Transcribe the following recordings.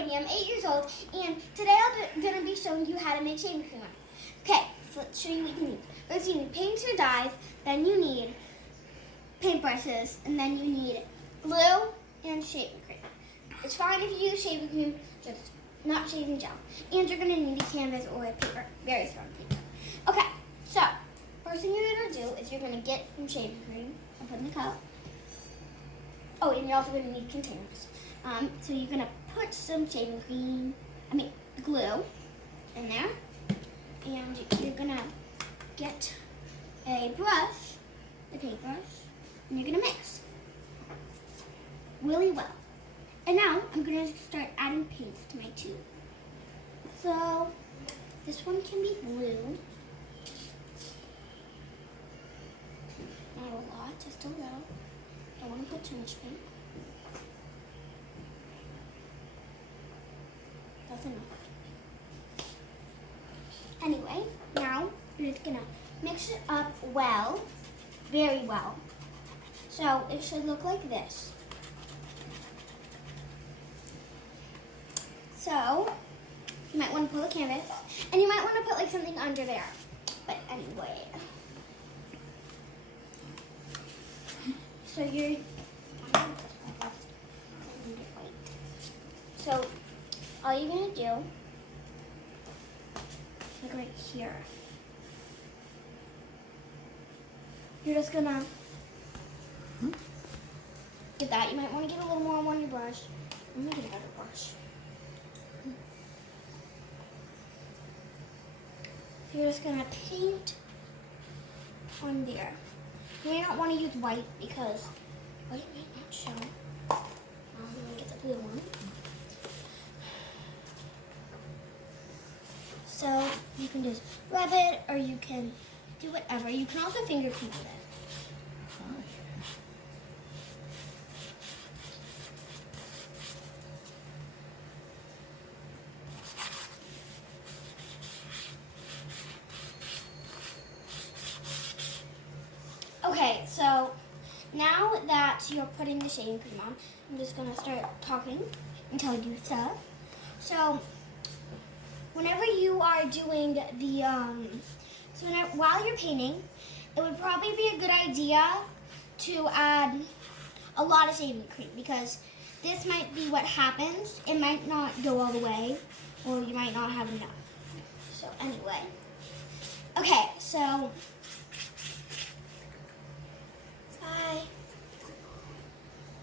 Brittany. I'm 8 years old, and today I'm going to be showing you how to make shaving cream. Okay, so let's show you what you need. First, you need paints or dyes, then you need paintbrushes, and then you need glue and shaving cream. It's fine if you use shaving cream, just not shaving gel. And you're going to need a canvas or a paper, very strong paper. Okay, so first thing you're going to do is you're going to get some shaving cream and put in the cup. Oh, and you're also going to need containers. So you're going to put some shaving cream, glue in there. And you're going to get a brush, a paintbrush, and you're going to mix really well. And now I'm going to start adding paints to my tube. So this one can be blue. Not a lot, just a little. Don't want to put too much paint. That's enough. Anyway, now you're just gonna mix it up well, very well. So it should look like this. So you might want to pull a canvas, and you might want to put like something under there. But anyway, so you're. So all you're gonna do, like right here, you're just gonna get that. You might want to get a little more on your brush. I'm gonna get a better brush. So you're just gonna paint on there. You may not want to use white because white might not show. I'm gonna get the blue one. So you can just rub it, or you can do whatever. You can also finger clean it. Okay, so now that you're putting the shaving cream on, I'm just gonna start talking and telling you stuff. So whenever you are doing the, while you're painting, it would probably be a good idea to add a lot of shaving cream, because this might be what happens. It might not go all the way, or you might not have enough. So anyway, okay, so bye.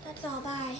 That's all, bye.